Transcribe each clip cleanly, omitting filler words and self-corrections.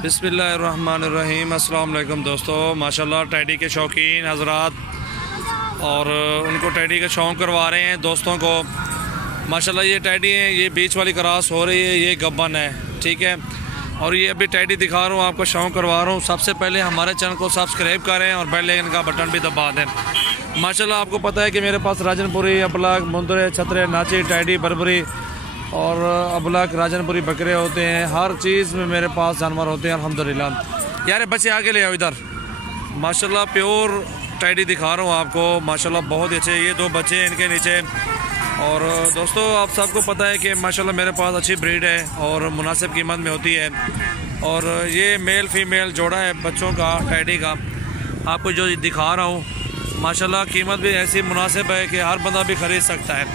बिस्मिल्लाहिर्रहमानिर्रहीम। अस्सलाम वालेकुम दोस्तों। माशाल्लाह टैडी के शौकीन हजरात और उनको टैडी का शौक़ करवा रहे हैं दोस्तों को। माशाल्लाह ये टैडी है, ये बीच वाली क्रॉस हो रही है, ये गब्बन है, ठीक है। और ये अभी टैडी दिखा रहा हूँ, आपको शौक़ करवा रहा हूँ। सबसे पहले हमारे चैनल को सब्सक्राइब करें और बेल आइकन का बटन भी दबा दें। माशाल्लाह आपको पता है कि मेरे पास राजनपुरी, अबलग, मुंदरे, छतरे, नाची, टैडी, बरबरी और अबलग, राजनपुरी बकरे होते हैं। हर चीज़ में मेरे पास जानवर होते हैं अल्हम्दुलिल्लाह। यार बच्चे आगे ले आओ इधर। माशाल्लाह प्योर टैडी दिखा रहा हूँ आपको। माशाल्लाह बहुत अच्छे, ये दो बच्चे हैं इनके नीचे। और दोस्तों आप सबको पता है कि माशाल्लाह मेरे पास अच्छी ब्रीड है और मुनासिब कीमत में होती है। और ये मेल फीमेल जोड़ा है बच्चों का टैडी का, आपको जो दिखा रहा हूँ। माशाल्लाह कीमत भी ऐसी मुनासिब है कि हर बंदा भी ख़रीद सकता है।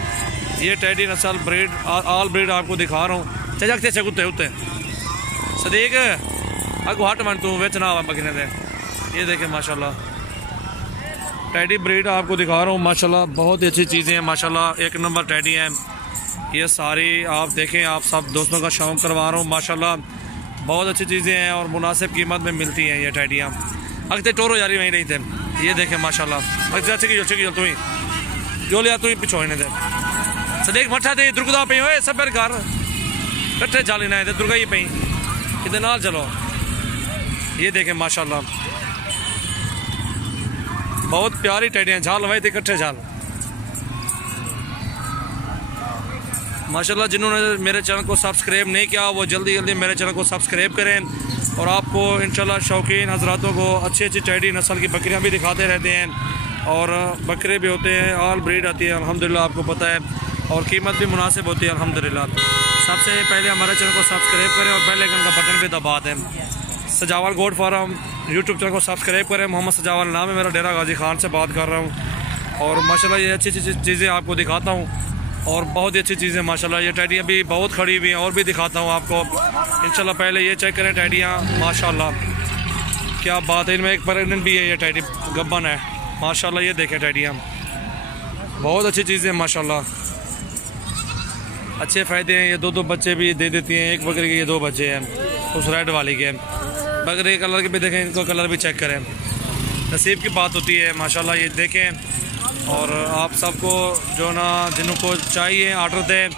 ये टैडी नस्ल ब्रीड आल ब्रीड आपको दिखा रहा हूँ। चजकते चकुते उते सदीक अगो हट मन तू बेचना बकने दे। ये देखे माशाल्लाह टैडी ब्रीड आपको दिखा रहा हूँ। माशाल्लाह बहुत ही अच्छी चीज़ें हैं, माशाल्लाह एक नंबर टैडी है ये सारी। आप देखें, आप सब दोस्तों का शौक़ करवा रहा हूँ। माशाल्लाह बहुत अच्छी चीज़ें हैं और मुनासिब कीमत में मिलती हैं ये टैडियाँ। अगते टोरो यारी वहीं नहीं थे। ये देखें माशाल्लाह अच्छी तू ही जो लिया तू ही पिछोने दे सदेक मठा दे दुर्गदा पी हो सबर घर कट्ठे चाली ना दुर्गा ही पी इधर नाल चलो। ये देखें माशाल्लाह बहुत प्यारी टैडियाँ, झाल लवाई थी कट्ठे झाल। माशाल्लाह जिन्होंने मेरे चैनल को सब्सक्राइब नहीं किया वो जल्दी जल्दी मेरे चैनल को सब्सक्राइब करें। और आपको इंशाल्लाह शौकीन हजरातों को अच्छी अच्छी टैडी नस्ल की बकरियां भी दिखाते रहते हैं और बकरे भी होते हैं, ऑल ब्रीड आती है अल्हम्दुलिल्लाह, आपको पता है। और कीमत भी मुनासिब होती है अल्हम्दुलिल्लाह। सबसे पहले हमारे चैनल को सब्सक्राइब करें और बेल आइकन का बटन भी दबा दें। सजावल गोट फार्म यूट्यूब चैनल को सब्सक्राइब करें। मोहम्मद सजावल नाम है मेरा, डेरा गाजी खान से बात कर रहा हूँ। और माशाल्लाह ये अच्छी अच्छी चीज़ें आपको दिखाता हूँ और बहुत ही अच्छी चीज़ें माशाल्लाह। ये टैडी अभी बहुत खड़ी हुई हैं और भी दिखाता हूँ आपको इंशाल्लाह। पहले ये चेक करें टैडियाँ, माशाल्लाह क्या बात है। इनमें एक प्रेगनेंट भी है, ये टैडी गब्बन है माशाल्लाह। ये देखें टैडियाँ बहुत अच्छी चीज़ें माशाल्लाह, अच्छे फ़ायदे हैं। ये दो बच्चे भी दे देती हैं। एक बकरी के ये दो बच्चे हैं उस रेड वाली के। बकरी कलर के भी देखें, इनको कलर भी चेक करें, नसीब की बात होती है माशाल्लाह। ये देखें और आप सबको जो ना जिनको चाहिए आर्डर दें,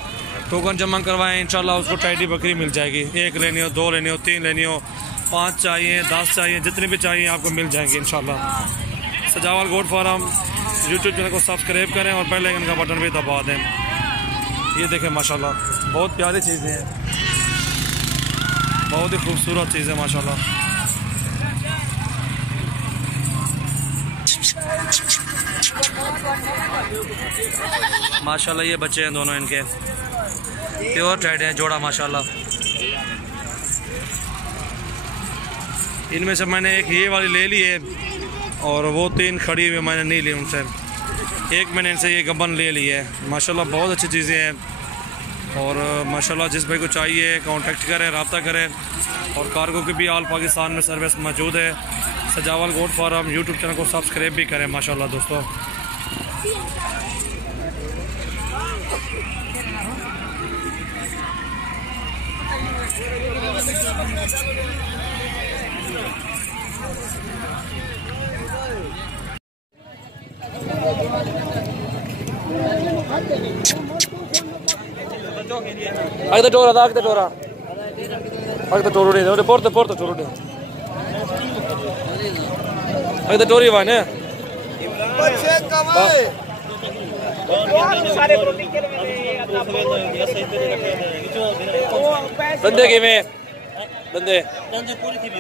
टोकन जमा करवाएं, इंशाल्लाह उसको टैडी बकरी मिल जाएगी। एक लेनी हो, दो लेनी हो, तीन लेनी हो, 5 चाहिए, 10 चाहिए, जितनी भी चाहिए आपको मिल जाएंगी इंशाल्लाह। सजावल गोट फार्म यूट्यूब चैनल को सब्सक्राइब करें और बेल आइकन का बटन भी दबा दें। ये देखें माशाल्लाह बहुत प्यारी चीज़ें हैं, बहुत ही खूबसूरत चीज़ें माशाल्लाह। माशाल्लाह ये बच्चे हैं दोनों इनके, प्योर टैडी हैं जोड़ा माशाल्लाह। इनमें से मैंने एक ये वाली ले ली है और वो 3 खड़ी हुई मैंने नहीं ली उनसे। एक मैंने इनसे ये गब्बन ले ली है माशाल्लाह। बहुत अच्छी चीज़ें हैं और माशाल्लाह जिस भाई को चाहिए कांटेक्ट करें, रब्ता करें। और कार्गो की भी ऑल पाकिस्तान में सर्विस मौजूद है। सजावल गोट फार्म यूट्यूब चैनल को सब्सक्राइब भी करें माशाल्लाह दोस्तों। Agda tora da agda tora. Agda toru de, ode porta toru de. Agda tori va ne. Bacche kamae. सारे प्रोटीन के में बंदे के में बंदे पूरी थी भी